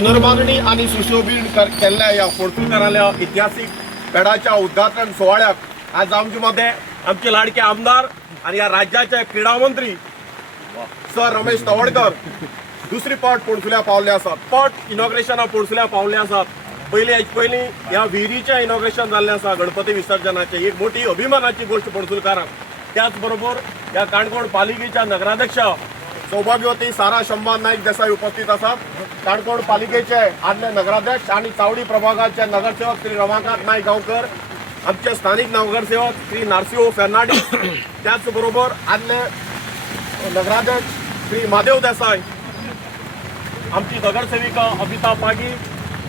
पुनर्मागणी आणि सुशोभीण केल्ल्या या पोर्तुगीजाल्या ऐतिहासिक पेडाच्या उद्घाटन सोहळ्याक आज आमचे मध्ये आमचे लाडके आमदार आणि या राज्याचे क्रीडा मंत्री सर रमेश तवडकर. दुसरी पट पोणसुल्या पावले आसात पट इनॉग्रेशना पोणसुल्या पावले आसात पयली हेच पयलीं ह्या विहिरीचें इनॉग्रेशन जाल्लें आसा गणपती विसर्जनाचे एक मोठी अभिमानाची गोष्ट पणसुलकारांक त्याच बरोबर या काणकोण पालिकेच्या नगराध्यक्ष सौभाग्यवती सारा शंभान नाईक देसाई उपस्थित आसात काणकोण पालिकेचे आदले नगराध्यक्ष आणि चावडी प्रभागाचे नगरसेवक श्री रमाकांत नाईक गांवकर आमचे स्थानिक नगरसेवक श्री नारसिंह फेर्नांडीस त्याच बरोबर आदले नगराध्यक्ष श्री महादेव देसाई आमची नगरसेविका अमिता पागी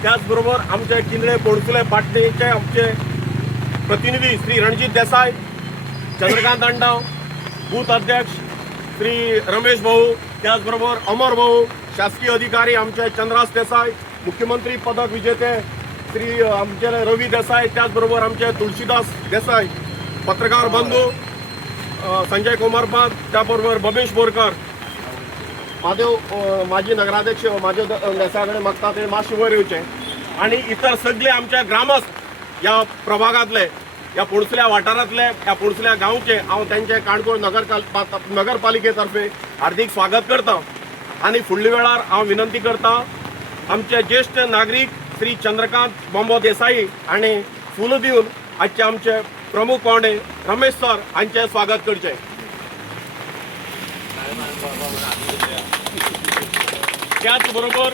त्याचबरोबर आमचे किनरे पोणसुले पाटणेचे आमचे प्रतिनिधी श्री रणजित देसाई चंद्रकांत अण्णाव बूथ अध्यक्ष श्री रमेश भाऊ त्याचबरोबर अमर भाऊ शासकीय अधिकारी आमचे चंद्रास देसाई मुख्यमंत्री पदक विजेते श्री आमचे रवी देसाई त्याचबरोबर आमचे तुळशीदास देसाई पत्रकार बंधू संजय कुमार पाद त्याबरोबर बमेश बोरकर. महादेव माजी नगराध्यक्ष माझे देसाकडे मागता ते मातशे वयर येवचे आणि इतर सगळे आमच्या ग्रामस्थ या प्रभागातले या पोणसुल्या वाठारातले या पोणसुल्या गांवचे हांव त्यांचे काणकोण नगर नगरपालिकेतर्फे हार्दिक स्वागत करता. आणि फुडल्या वेळार हांव विनंती करता आमचे ज्येष्ठ नागरीक श्री चंद्रकांत बॉम्बो देसाई आणि फुलं दिवन आजचे आमचे प्रमुख पावणे रमेश सर हांचे स्वागत करचे. त्याच बरोबर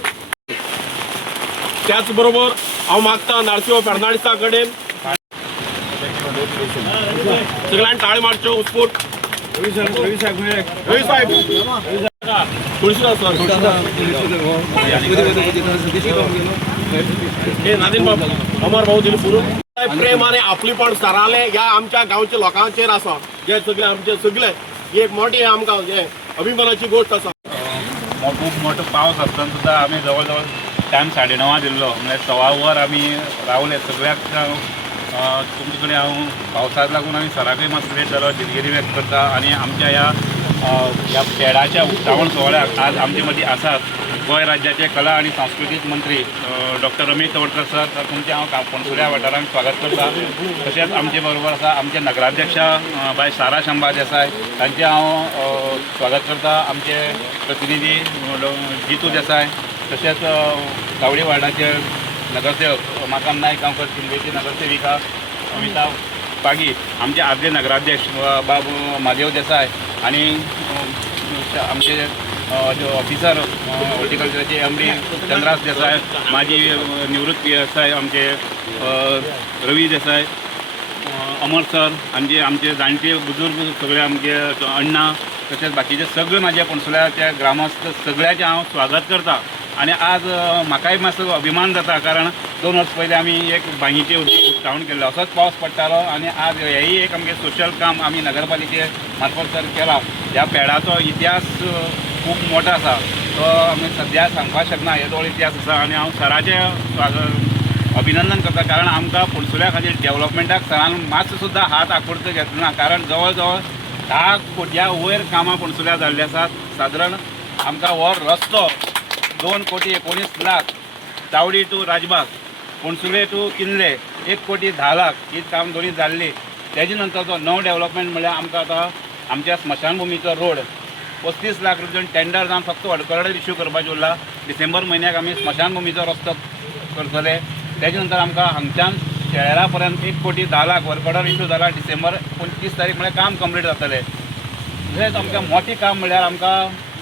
त्याच बरोबर हांव मागता नारसिंह फेर्नांडिसा कडेन सगळ्यांनी टाळे मारच्यो उत्स्फूर्त. तुळशीदास हे नादिन बाब अमर भाऊ दिली पुरून प्रेम आणि आपलीपण सराले ह्या आमच्या गावच्या लोकांचेर आसा जे सगळे आमचे सगळे एक मोठी आमकां हे अभिमानाची गोष्ट आसा खूप मोठो पावस आसतना सुद्दां आमी जवळ जवळ टायम साडे णवां दिल्लो. म्हणजे सवा वर आमी रावले सगळ्याक तुमचे कडेन हांव पावसाक लागून आमी सराकय मातसो लेट जालो दिलगिरी व्यक्त करता आनी आमच्या ह्या ह्या पेडाच्या उक्तावण सोहळ्याक आज आमचे मदीं आसात गोंय राज्याचे कला आणि सांस्कृतीक मंत्री डॉक्टर रमेश तवडकर सर तर तुमचे हांव का- पणसुल्या वाठारांत स्वागत करता. तशेंच आमचे बरोबर आसा आमचे नगराध्यक्षा बाय सारा शंभा देसाय तांचे हांव स्वागत करता. आमचे प्रतिनिधी जितू देसाय तशेंच गावडे वार्डाचे नगरसेवक माकाम नायक गांवकर शिंदेची नगरसेविका अमिता पागी आमचे आदले नगराध्यक्ष बाबू महादेव देसाय आणि आमचे ऑफिसर हॉर्टिकल्चरचे एम डी चंद्रास देसाय माझी निवृत्त देसाय आमचे रवी देसाय अमर सर आमचे आमचे जाणटे बुजुर्ग सगळे आमचे अण्णा तशेंच बाकीचे सगळे माझ्या पणसुल्या त्या ग्रामस्थ सगळ्याचे हांव स्वागत करता. आणि आज म्हाकाय मातसो अभिमान जाता कारण दोन वर्स पयलीं आमी एक बांगीचे उक्तावण केल्लो असोच पावस पडटालो आणि आज हेंय एक आमगे सोशल काम आमी नगरपालिके मार्फत तर केला ह्या पेडाचो इतिहास खूब मोठो आसा तो आमी सद्या सांगपाक शकना येदो इतिहास आसा आनी हांव सराचें अभिनंदन करता कारण आमकां पणसुल्या खातीर डेव्हलपमेंटाक सरान मातसो सुद्दां हात आकुर्त घेतलो ना कारण जवळ जवळ धा कोटया वयर कामां पणसुल्या जाल्ली आसात सादारण आमकां हो रस्तो दोन कोटी एकोणीस लाख चावडी टू राजबाग पणसुले टू किल्ले एक कोटी धा लाख ही काम दोन्ही जाल्ली तेजे नंतरचो नव डेव्हलपमेंट म्हणजे म्हळ्यार आमकां आतां आमच्या स्मशानभुमीचो रोड पस्तीस लाख रुपयान टेंडर जावन फक्त वडकरड इश्यू करपाचें उरला डिसेंबर म्हयन्याक आमी स्मशानभुमीचो रस्तो करतले. तेजे नंतर आमकां हांगच्यान शेळेरा पर्यंत एक कोटी धा लाख वरकडर इश्यू जाला डिसेंबर पंचवीस तारीख म्हळ्यार काम कंप्लीट जातलें. तशेंच आमकां मोठी काम म्हणजे म्हळ्यार आमकां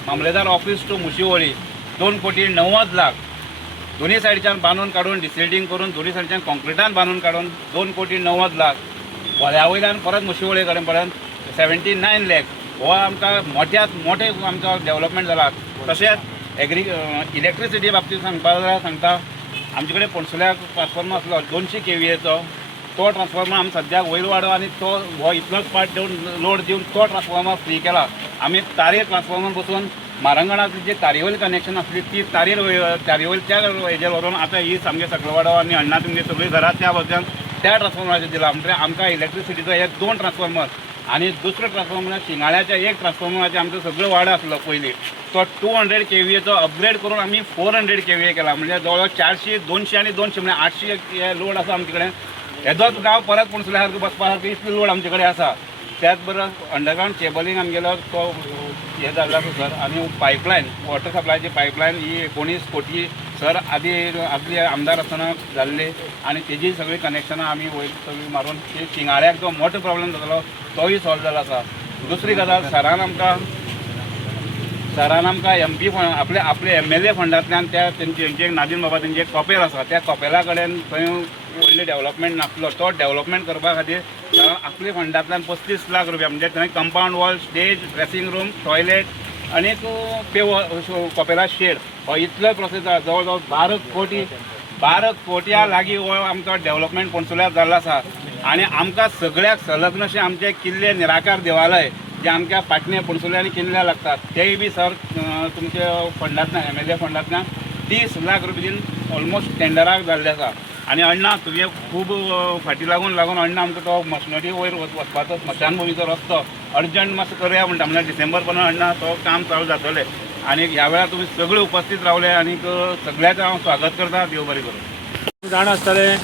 मामलेदार ऑफीस टू मुशिवळी दोन कोटी णव्वद लाख. दोन्ही सायडीच्यान बांदून काडून डिसेल्टिंग करून दोन्ही सायडीच्यान कॉन्क्रिटान बांदून काडून दोन कोटी णव्वद लाख. वळ्या वयल्यान परत मुशिवळे कडेन पर्यंत सेव्हन्टी नायन लॅक हो आमकां मोठ्यांत मोठे आमचो डेव्हलपमेंट जाला तशेंच एग्री इलेक्ट्रिसिटी बाबतींत सांगपाक जाल्यार सांगता आमचे कडेन पणसुल्याक ट्रान्सफॉर्मर आसलो दोनशे के व्हीएचो तो ट्रान्सफॉर्मर आमी सद्याक वयर वाडो आनी तो हो इतलोच पार्ट दिवन लोड दिवन तो ट्रान्सफॉर्मर फ्री केला. आमी तारे ट्रान्सफॉर्मर बसून म्हारंगणाची जी तारेवयली कनेक्शन आसली ती तारेर वय- हेजेवरून हेजेर व्हरून आतां ही सामके सकलवाडो आनी अण्णा तुमगे सगळीं घरां त्या वचन त्या ट्रान्सफॉर्मराचेर दिला. म्हणजे आमकां इलेक्ट्रिसिटीचो एक दोन ट्रान्सफॉर्मर आणि दुसरो ट्रान्सफॉर्मर शिंगाळ्याच्या एक ट्रान्सफॉर्मराचे आमचो सगळो वाडो आसलो पयलीं तो टू हंड्रेड के व्हीएचो अपग्रेड करून आमी फोर हंड्रेड के व्ही केला. म्हणजे जवळ चारशी दोनशे आनी दोनशे म्हणजे आठशे हे लोड आसा आमचे कडेन येदोच गांव परत पणसुल्या सारको बसपा सारको इतलो लोड आमचे कडेन आसा त्याच बरोबर अंडरग्रावंड केबलिंग आमगेलो तो हे झालं आसा सर. आनी पायपलायन वॉटर सप्लायची पायपलायन ही एकोणीस कोटी सर आधी आपली आमदार आसतना जाल्ली आनी तेजी सगळी कनेक्शनां आमी वयर सगळी मारून ते शिंगाड्याक जो मोठो प्रॉब्लेम जातालो तोय सॉल्व जाला आसा दुसरी गजाल सरान आमकां सरान आमकां एम पी फंड आपले आपले एम एल ए फंडांतल्यान त्या तेंचे तेंचे एक नादीन बाबा तेंचे एक कॉपेल आसा त्या कॉपेला कडेन थंय व्हडले डेव्हलपमेंट नासलो तो डेव्हलपमेंट करपा खातीर आपले फंडांतल्यान पस्तीस लाख रुपया म्हणजे थंय compound wall stage dressing room toilet आनीक एक पेव कॉपेला शेड हो इतलो प्रोसेस आसा जवळ जवळ बारा कोटी बारा कोटया लागीं हो आमचो डेव्हलपमेंट पणसुल्यार जाल्लो आसा आनी आमकां सगळ्याक संलग्नशें आमचे किल्ले निराकार देवालय जे आमच्या पाटणे पणसुल्या आनी किल्ल्या लागतात. तेय बी सर तुमच्या फंडांतल्यान एम एल ए फंडांतल्यान तीस लाख रुपया दिवन ऑलमोस्ट टेंडराक जाल्ले आसा आनी अण्णा तुगे खूब फाटी लागून लागून अण्णा आमकां तो मशिनरी वयर वच- वचपाचो स्मशानभुमीचो रस्तो अर्जंट मातसो करया म्हणटा म्हणल्यार डिसेंबर पर्यंत अण्णा तो काम चालू जातलें. आनी ह्या वेळार तुमी सगळे उपस्थित रावले आनी सगळ्याचें हांव स्वागत करता. देव बरें करूं जाण आसतलें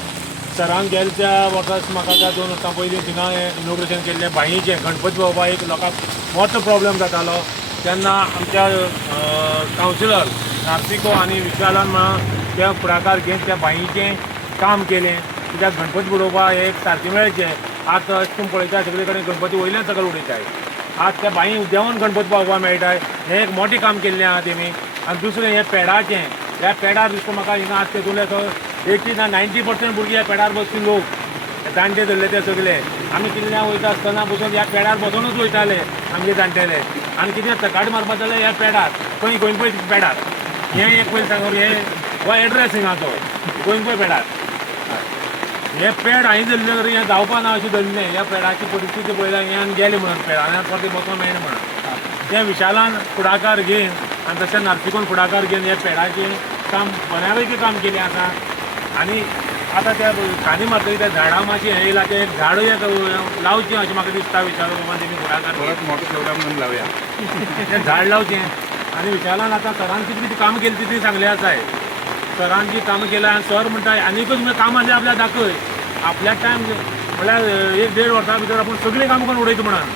सरान गेल्या वर्साक म्हाका त्या दोन वर्सां पयलीं थिंगा इनोग्रेशन केल्लें. बांयेचें गणपती बाबा एक लोकांक मोठो प्रॉब्लेम जातालो. तेन्ना आमच्या कावन्सिलर नार्सिको आनी विशालान मेळोन त्या फुडाकार घेवन त्या बांयेचें काम केलें. कित्याक गणपती बुडोवपाक हे एक सारकें मेळचें आतां अशें करून पळयता सगळे कडेन गणपती वयल्यान सकयल उडयताय आज त्या बांयेक देंवन गणपती पावोवपाक मेळटाय हें एक मोटें काम केल्लें आहा तेमी आनी दुसरें हें पेडाचें ह्या पेडार दिसता म्हाका हिंगा आज ते तुले तो एटी ना नायन्टी पर्संट भुरगीं ह्या पेडार बसपी लोक. जाणटे धरले ते सगळे. आमी किल्ल्यां वयता आसतना बसून ह्या पेडार बसूनच वयताले आमगे जाणटेले आनी कितें सकाळ मारपा जाल्यार ह्या पेडार खंय गोंय पळय पेडार हें एक पयलीं सांगून हें हो एड्रेस हिंगाचो गोंय पळय पेडार हे पेड हांवें धरले तरी हें जावपा ना अशें धरलें ह्या पेडाची परिस्थिती पळयल्यार हें गेलें म्हणून पेड. आनी परती बसोंक मेळना म्हणून. तें विशालान फुडाकार घेवन आनी तशें नार्सिकोन फुडाकार घेवन हे पेडाचें काम बऱ्या पैकी काम केलें आसा आनी आतां त्या खांदी मारतली त्या झाडां मातशें हें येयला तें झाड लावचें अशें म्हाका दिसता विशाल बाबा तेमी फुडाकार. परत मोठो प्रोग्राम म्हणून लावया. तें झाड लावचें. आनी विशालान आतां सरान कितें कितें काम केली ती सांगली आसा सरांची सरान जी कामं केला आनी सर म्हणटा आनीकच म्हणजे काम आसलें आपल्याक दाखय आपल्या टायम म्हळ्यार एक देड वर्सां भितर आपूण सगळीं कामां करून उडयता म्हणून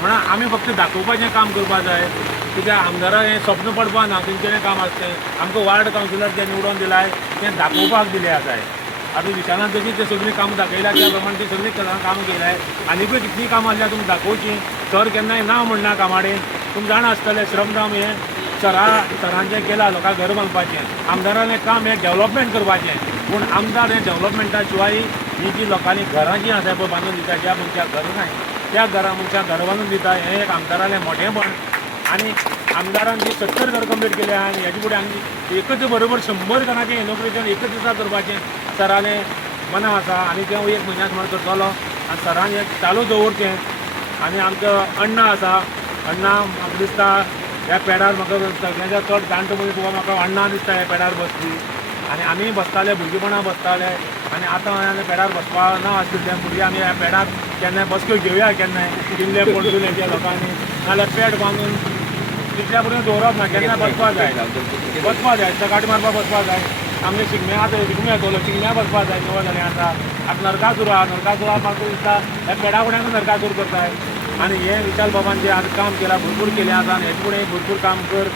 म्हणा आमी फक्त दाखोवपाचें काम करपा जाय कित्याक आमदारां हें स्वप्न पडपा ना तेंचें काम आसतें आमकां वार्ड कावन्सिलर जें निवडून दिलाय तें दाखोवपाक दिलें आसाय आतां विशालान तशी तें सगळीं कामां दाखयल्या त्या प्रमाणे ती सगळीं कामां केल्याय आनीकूय कितलीं कामां आसल्या तुमी दाखोवची. सर केन्नाय ना म्हणना कामाडे. तुमकां जाणा आसतलें श्रमधाम हें सरा सरांचें केलां लोकांक घर बांदपाचें आमदारान काम हें डेव्हलपमेंट करपाचें. पूण आमदार हें डेव्हलपमेंटा शिवाय ही जी लोकांनी घरां जीं आसा पळय बांदून दिता ज्या मनशाक घर नाय त्या घरा मनशाक घर बांदून दिता हें एक आमदारालें मोठेंपण आनी आमदारान जी सत्तर घर कंप्लीट केल्या आनी हेजे फुडें आमी एकच बरोबर शंबर घरांचें इनोग्रेशन एकच दिसा करपाचें. सरालें मना आसा आनी तें एक म्हयन्याक म्हण करतलो आनी सरान हें चालू दवरचें. आनी आमचो अण्णा आसा अण्णा म्हाका दिसता ह्या पेडार म्हाका सगळ्यांच्या चड जाणटो मनीस तुका म्हाका अण्णा दिसता ह्या पेडार बसपी आनी आमी बसताले भुरगेपणा बसताले. आनी आतां आमी पेडार बसपा ना आशिल्ले भुरगे आमी ह्या पेडार केन्नाय बसक्यो घेवया केन्नाय किल्ले पणजुलेच्या लोकांनी. नाल्यार पेड बांदून तितल्या पर्यंत दवरप ना केन्ना बसपा जाय. बसपा जाय. सकाळी मारपा बसपा जाय. आमगे शिगम्या आतां शिगम्या येतलो. शिगम्या बसपा जाय. निवळ जालें आसा आतां नरकासूर आहा नरकासूर आहा म्हाका दिसता ह्या पेडा फुड्यांक नरकासूर करताय. आनी हे विशाल बाबान आज काम केलां भरपूर केलें आसा आनी हेजे फुडें भरपूर काम कर.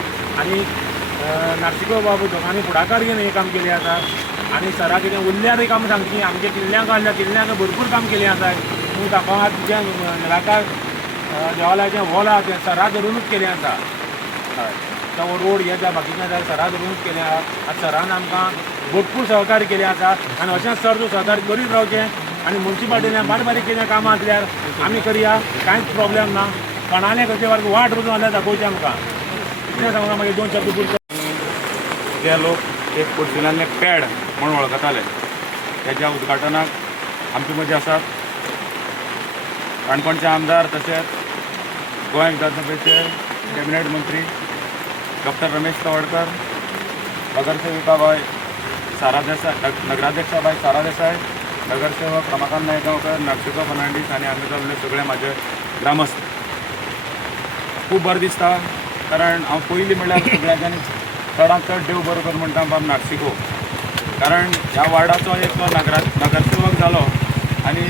आनी नाशिको बाबू दोगांनी फुडाकार घेवन हें काम केलें आसा आनी सरा कितें उरल्यारय काम सांगची आमच्या किल्ल्यांक आहल्या किल्ल्यांक भरपूर काम केलें आसा तूं दाखोवात जें निराकार देवालयाचें हॉल आहा तें सरा धरुनूच केलें आसा हय. तो रोड हे जाय बाकीच्या जाय सरा धरुनूच केलें आहा आतां सरान आमकां भरपूर सहकार्य केलें आसा आनी अशेंच सर तूं सहकार्य करीत रावचें आनी मुन्सिपाल्टीन बारीक बारीक कितें कामां आसल्यार आमी करया. कांयच प्रॉब्लेम ना. कोणाले खंयचे वाट वाट वचून आल्यार दाखोवचें आमकां कितें सांगून मागीर दोन शब्द पुरतो ते लोक एक पोर्चुनातले पॅड म्हणून वळखताले त्याच्या उद्घाटनाक आमचे मदीं आसात काणकोणचे आमदार तशेंच गोंय विधानसभेचे कॅबिनेट मंत्री डॉक्टर रमेश तवडकर नगरसेविकाबाई सारा देसाय नगराध्यक्षाबाई सारा देसाय नगरसेवक रमाकांत नायगावकर नरसिंह फर्नांडीस आनी हांगा सगळे माझे ग्रामस्थ. खूब बरें दिसता कारण हांव पयलीं म्हणल्यार सगळ्यांच्यानी चडांत चड देव बरो कर म्हणटा बाब नागशिको हो. कारण ह्या वार्डाचो एक तो नगरा नगरसेवक जालो आनी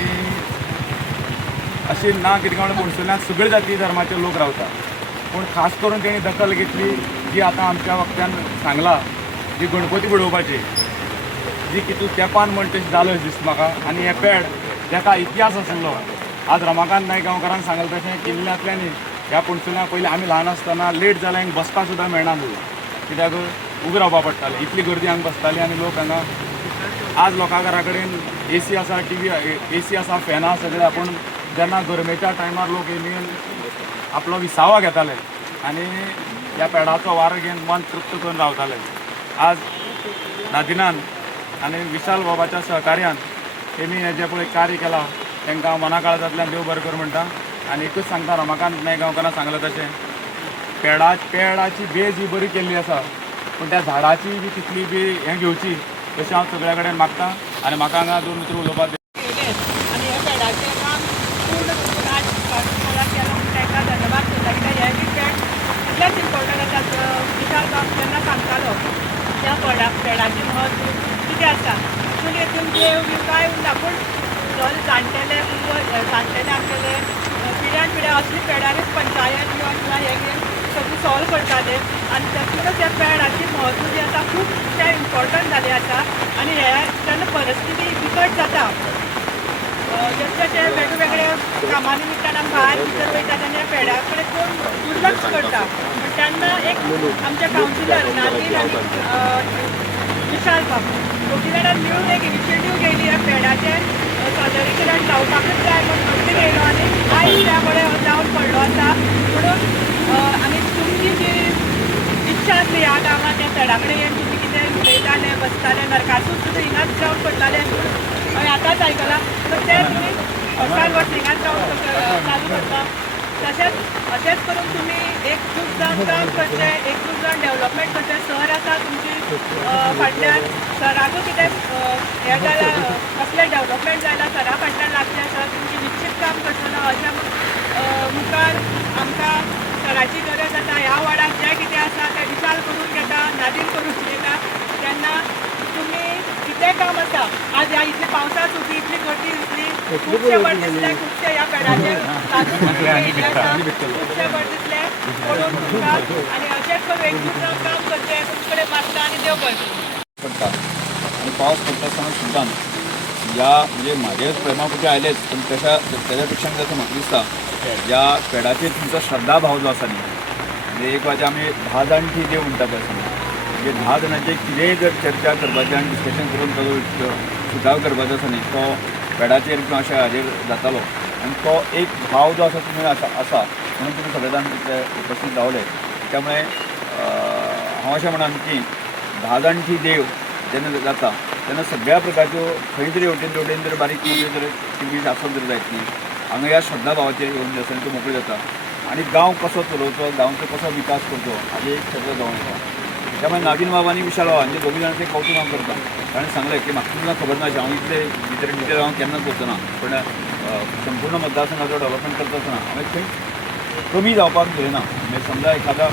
अशी ना कितें काय म्हणून पणसुल्यांत सगळे जाती धर्माचे लोक रावतात पूण खास करून तेणी दखल घेतली जी आतां आमच्या वक्त्यान सांगला जी गणपती बुडोवपाची. जी कितू तेंपान म्हण तशी जालो दिसता म्हाका आनी हे पॅड तेका इतिहास आशिल्लो आज रमाकांत नायक गांवकारान सांगलें तशें किल्ल्यांतल्यान ह्या पणसुल्यांक पयलीं आमी ल्हान आसतना लेट जाल्यार हांगा बसपाक सुद्दां मेळनासलें कित्याक उबें रावपा पडटालें इतली गर्दी हांगा बसताली आनी लोक हांगा आज लोकां घरा कडेन ए सी आसा टी व्ही ए सी आसा फॅनां सगळें आपूण जेन्ना गरमेच्या टायमार लोक येवन आपलो विसावा घेताले. आनी ह्या पेडाचो वारो घेवन मन तृप्त करून रावताले. आज नादिनान आनी विशाल बाबाच्या सहकार्यान तेमी हें जें पळय कार्य केलां. तांकां मना काळजांतल्यान देव बरें कर म्हणटा आनी एकूच सांगता रमाकांत नायगांवकारान सांगलें तशें पेडा पेडाची बेज ही बरी केल्ली आसा पूण त्या झाडाची बी तितली बी हें घेवची तशें हांव सगळ्या कडेन मागतां. आनी म्हाका हांगा दोन मित्र उलोवपाक केले आणि हे पेडाचें काम पूर्ण राज मला केलं म्हणून तांकां धन्यवाद दिता कित्याक हे बी पेड इतलेंच इम्पॉर्टंट आसा विशाल बाब जेन्ना सांगतालो त्या पेडा पेडाचें म्हत्व कितें आसा पूण हेतून देव बी कांय उरना पूण जर जाणटेले पूर्व जाणटेले आमगेले पिढ्यान पिढ्या असली पेडारूच पंचायत किंवा किंवा हे घेवन सगळी सॉल्व करताले आनी तातूंतच ह्या पेडाची म्हत्व जी आसा खूब ते इम्पॉर्टंट जालें आसा आनी हे जेन्ना परिस्थिती बिकट जाता. जशे ते वेगवेगळे कामा निमित्तान आमी भायर भितर वयता तेन्ना पेड्या कडेन कोण दुर्लक्ष करता. पण तेन्ना एक आमचे कावन्सिलर नाजीर आनी विशाल बाबू दोगी जाणां मिळून एक इनिशिएटीव घेयली ह्या पेड्याचे सदरीकरण जावपाकूच जाय म्हणून फक्त घेयलो आनी आयज त्या कडेन जावन पडलो आसा म्हणून आनी तुमची जी इच्छा आसली ह्या गांवांत कडेन येवन तुमी कितें उलयताले बसताले नरकासूर सुद्दां हिंगाच जावन पडटाले हांवें आतांच आयकलां तर ते तुमी अठार वर्स हिंगाच जावन चालू करता. तशेंच अशेंच करून तुमी एकजूट जावन काम करचें एक दूस जावन डेव्हलपमेंट करचें सर आसा तुमची फाटल्यान सराकूय कितें हें जालां कसलें डेव्हलपमेंट जाल्यार सरा फाटल्यान लागचें सर तुमची निश्चीत काम करतलो अशें मुखार आमकां घराची गरज आसा ह्या वाड्यात जें कितें आसा तें विशाल करून घेता नादील करून घेता तेन्ना तुमी कितें काम आसा आज ह्या इतली पावसा सुटी इतली गर्दी दिसली खुबशे बरें दिसले. खुबशे ह्या पेडाचेर खुबशे बरें दिसले. पळोवन तुमकां आनी अशेंच करून एक दुसरं काम करचें तुमचे कडेन मागता आनी देव करचें पडटा आणि पावस पडटा आसतना सुद्दां या म्हणजे म्हाजे प्रेमापुटी आयलेच पण तशा त्याच्या पेक्षा जसं म्हाका दिसता या पेडाचेर तुमचो श्रद्धा भाव जो आसा न्ही. म्हणजे एक वाजे आमी धा जाणटी देव म्हणटा पळय म्हणजे धा जाणांचे कितेंय जर चर्चा करपाचें आनी डिस्कशन करून ताजो सुटाव करपाचो आसा न्ही. तो पेडाचेर किंवा अशा हाजेर जातालो. आनी तो एक भाव जो आसा तुमी आसा आसा म्हणून तुमी सगळे जाण उपस्थित रावले त्यामुळे हांव अशें म्हणान की धा जाणटी देव जेन्ना जाता तेन्ना सगळ्या प्रकारच्यो खंय तरी हेवटेन तेवटेन जर बारीक जर टी व्ही आसप जर जायत न्ही. हांगा ह्या श्रद्धा भावाचेर येवन जे आसा तो मोकळो जाता आनी गांव कसो चलोवचो गांवचो कसो विकास करचो हाजे एक चर्चा जावन येता त्यामुळे नागिन बाबा आणि विशाल बाबा म्हणजे दोघी जाणांचे कौतुक हांव करता. ताणें सांगलें की म्हाका तुमकां खबर ना हांव इतले भितर डिटेल हांव केन्नाच वचना पण संपूर्ण मतदारसंघाचो डेव्हलपमेंट करता आसतना हांवें खंय कमी जावपाक दिलें म्हणजे समजा एखादा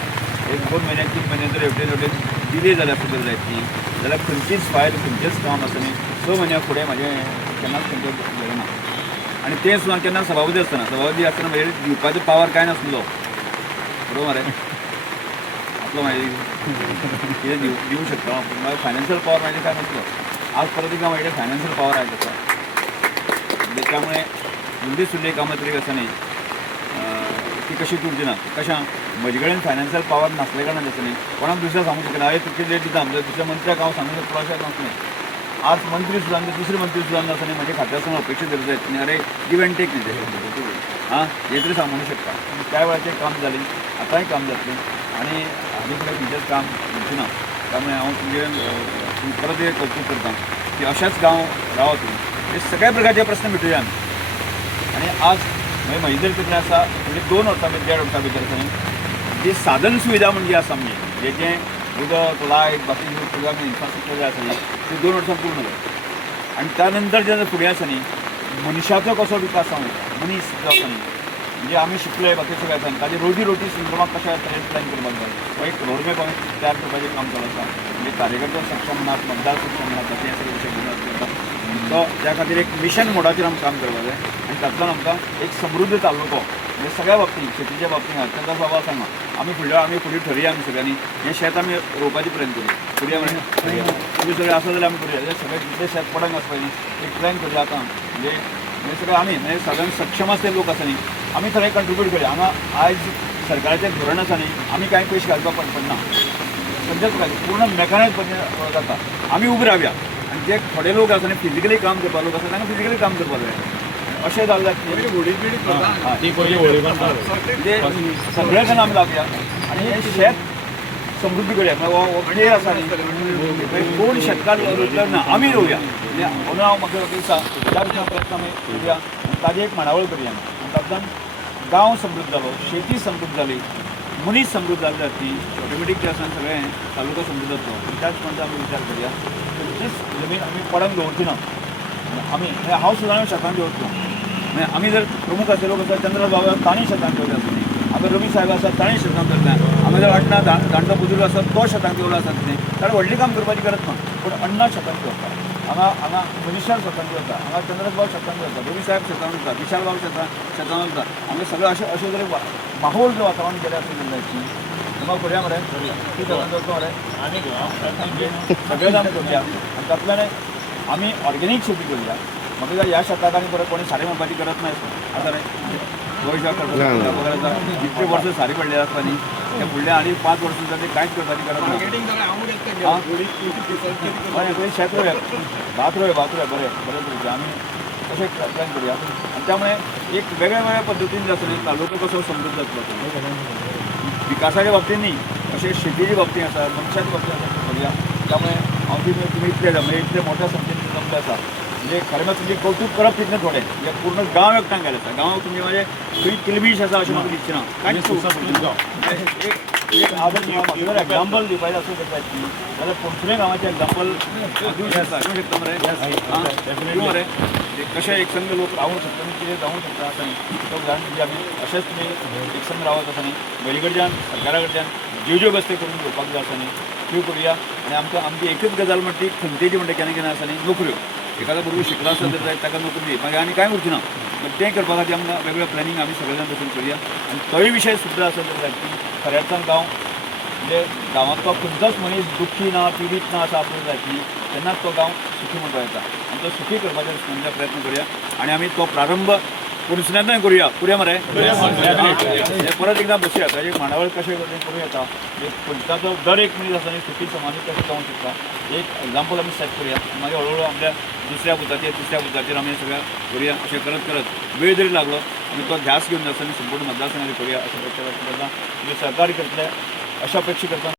एक दोन म्हयने तीन म्हयने जर हेवटेन एवढे दिले जाल्यार सुद्दां जाय ती जाल्यार खंयचीच फायल खंयचेच काम आसा न्ही. स म्हयन्या फुडें म्हाजें केन्नाच खंयचें जायना आणि आनी तें सुद्दां केन्ना सभापती आसतना सभापती आसतना म्हजे दिवपाचो पावर कांय नासलो बरोबर मरे आपलो म्हाजे कितें दिव दिवं शकता फायनान्शियल पॉवर म्हाजे काय नासलो आज परत एका म्हाजे फायनान्शियल पॉवर आयज आसा म्हणजे त्यामुळे कामां तरी आसा न्ही. ती कशी तुटची ना? कशा? म्हजे कडेन फायनान्शियल पॉवर नसल्या कारणान आसा न्ही. कोणाक दुसऱ्या सांगू शकना हांवें तुमचे लेट दिता म्हणजे दुसऱ्या मंत्र्याक हांव सांगू शकता अशें नासलें आज मंत्री सुद्दां दुसरे मंत्री सुद्दां आसा न्ही म्हज्या खात्यासून अपेक्षा धरता जायत न्ही अरे गिव्ह अँड टेक दिले ते हां हे तरी सांगू शकता. आनी त्या वेळाचेर काम झाले. आतांय काम जातलें आनी हाजे फुडें खंयचेंच काम करचें ना. त्यामुळे हांव तुमचे परत एक कौतुक करता की अशेंच गांव रावा तुम्ही हे सगळ्या प्रकारचे प्रश्न मिटुया आमी आणि आज म्हणजे म्हजे जर कितें आसा म्हणजे दोन वर्सां भितर देड वर्सां भितर आसा न्ही साधन सुविधा म्हणजे आसा म्हणजे जे उदक लायट बाकी प्रोग्राम इन्फ्रास्ट्रक्चर जाय आसा न्ही ते दोन वर्सां पूर्ण जाता म्हणजे म्हणजे त्या नंतर जेन्ना फुडें आसा न्ही मनशाचो कसो विकास जावं मनीस जो आसा न्ही म्हणजे आमी शिकले बाकी सगळें आसा न्ही ताजी रोजी रोटी संदर्भात आसा तरेन प्लॅन करपाक जाय हो एक रोडमॅप हांवें तयार करपाचें काम चालू आसा म्हणजे कार्यकर्तो सक्षम म्हणा मतदार सक्षम म्हणा तशें सगळे विशय घेवन करता तो त्या खातीर एक मिशन मोडाचेर आमकां काम करपाक जाय आनी तातूंतल्यान आमकां एक समृद्ध तालुको म्हणजे सगळ्या बाबतींत शेतीच्या बाबतींत अत्यंत बाबा सांगा आमी फुडल्या आमी फुडें ठरया आमी सगळ्यांनी. हें शेत आमी रोवपाची प्रयत्न करूया करूया म्हणजे तुमी सगळें आसा जाल्यार आमी करूया हे सगळें शेत पडंग पळय न्ही एक प्लॅन करूया आतां म्हणजे म्हणजे सगळें आमी म्हणजे सगळ्यांक सक्षम आसले लोक आसा न्ही. आमी थोडें कंट्रिब्यूट करूया हांगा आयज सरकाराचें धोरण आसा न्ही. आमी कांय पयशे घालपाक पण पडना प्रकारचे पूर्ण मेकनायज जाता आमी उबे रावया आनी जे थोडे लोक आसा न्ही फिजिकली काम करपा लोक आसा तांकां फिजिकली काम करपाक जाय अशें करता म्हणजे सगळे जाण आमी लागया आनी हें शेत समृद्धी करूया म्हणजे हो हो खेळ आसा न्ही कोण शेतकार रोयतलो ना आमी रोवया म्हणजे म्हणून हांव म्हाका दिसता त्या प्रयत्न आमी करूया. ताजी एक मांडावळ करूया आनी तातूंतल्यान गांव समृद्ध जालो शेती समृद्ध जाली मनीस समृद्ध जाली जाती. ऑटोमॅटीक जे आसा सगळें तालुका समृद्ध जातलो त्याच प्रमाणे आमी विचार करूया. खंयचीच जमीन आमी पडंग दवरची ना आमी म्हणजे हांव सुद्दां शेतान दवरतो म्हणजे आमी जर प्रमुख आसले लोक आसा चंद्र बाबा ताणीं शेतान दवरले आसतली हांगा रवी साहेब आसा ताणीं शेतान दवरल्या हांगा जर अण्णा दा जाणटो बुजुर्ग आसा तो शेतान दवरलो आसा न्ही. ताणें व्हडली काम करपाची गरज ना पूण अण्णा शेतान दवरता हांगा हांगा मनीशार शेतान दवरता हांगा चंद्रबाब शेतान दवरता रवी साहेब शेतान उरता विशाल बाब शेतान शेतान उरता हांगा सगळें अशें अशें जर माहोल जो वातावरण केलें आसा जिल्ल्याची म्हाका करूया. मरे सगळे जाण करूया. आनी तातूंतल्यान आमी ऑर्गेनीक शेती करूया. म्हाका दिसता ह्या शेताक आनी परत कोणी सारी मारपाची गरज ना आतां गोंयच्या करता जितके वर्स सारी पडले आसता न्ही ते फुडले आनी पांच वर्सां सुद्दां ते कांयच करपाची गरज ना आं? हय खंय शेत रोवया भात रोवया भात रोवया बरें बरें तरेचे आमी अशें प्लॅन करूया? आनी त्यामुळे एक वेगळ्या वेगळ्या पद्दतीन जे आसा न्ही तालुको कसो समृद्ध जातलो. विकासाच्या बाबतींत न्ही अशें शेतीच्या बाबतींत आसा मनशाच्या बाबतींत आसा करूया. त्यामुळे हांव तुमी तुमी इतले म्हणजे इतले मोठ्या संख्येन जमले आसा म्हणजे खरें म्हळ्यार तुमचें कौतूक करप तितलें थोडें म्हणजे पूर्ण गांव एकठांय केलें आसा गांवांत तुमचें म्हणजे खंय किलबिश आसा अशें म्हाका दिसचें ना कांयच एक एक आदर जर एग्जाम्पल दिवपाचें आसूं शकता जाल्यार पणसुले गांवाचें एग्जाम्पल दिवंक शकता दिवंक शकता मरे दिवं मरे कशे एक संघ लोक रावूंक शकता आनी कितें जावंक शकता आसा न्ही. उदाहरण म्हणजे आमी अशेंच तुमी एक संघ रावत आसा न्ही. बरी कडच्यान सरकारा कडच्यान ज्यो ज्यो करून घेवपाक जाय आसा न्ही. त्यो करुया आनी आमकां आमची एकच गजाल म्हणटा ती खंतेची म्हणटा केन्ना केन्ना आसा न्ही. नोकऱ्यो एखादा भुरगो शिकला असेल तर ताका नोकरी दी मागीर आनी कांय उरचें ना? बट तें करपा खातीर आमकां वेगवेगळें प्लॅनिंग आमी सगळे जाण बसून करुया. आनी तोय विशय सुद्दां आसा तर सारकी खऱ्यार्थान गांव म्हणजे गांवांतलो खंयचोच मनीस दुख्खी ना पिडीत ना असा आपूण जायची तेन्नाच तो गांव सुखी म्हणटा येता आनी तो सुखी करपाचे म्हणजे प्रयत्न करुया. आनी आमी तो प्रारंभ पणसुल्यांतूय करुया करुया मरे हे परत एकदां बसुया ताजे मांडावळ कशें करूं येता खंयचाचो दर एक मनीस आसा न्ही सुखी समाजीक कशें जावंक शकता एक एक्झाम्पल आमी सेट करुया मागीर हळूहळू आपल्या दुसऱ्या बुथाचेर तिसऱ्या बुथाचेर आमी सगळ्या करुया अशें करत करत वेळ जरी लागलो आमी तो ध्यास घेवन आसा न्ही संपूर्ण मतदारसंघाचेर करुया अशें म्हणजे सहकार्य करतले अशा अपेक्षा करता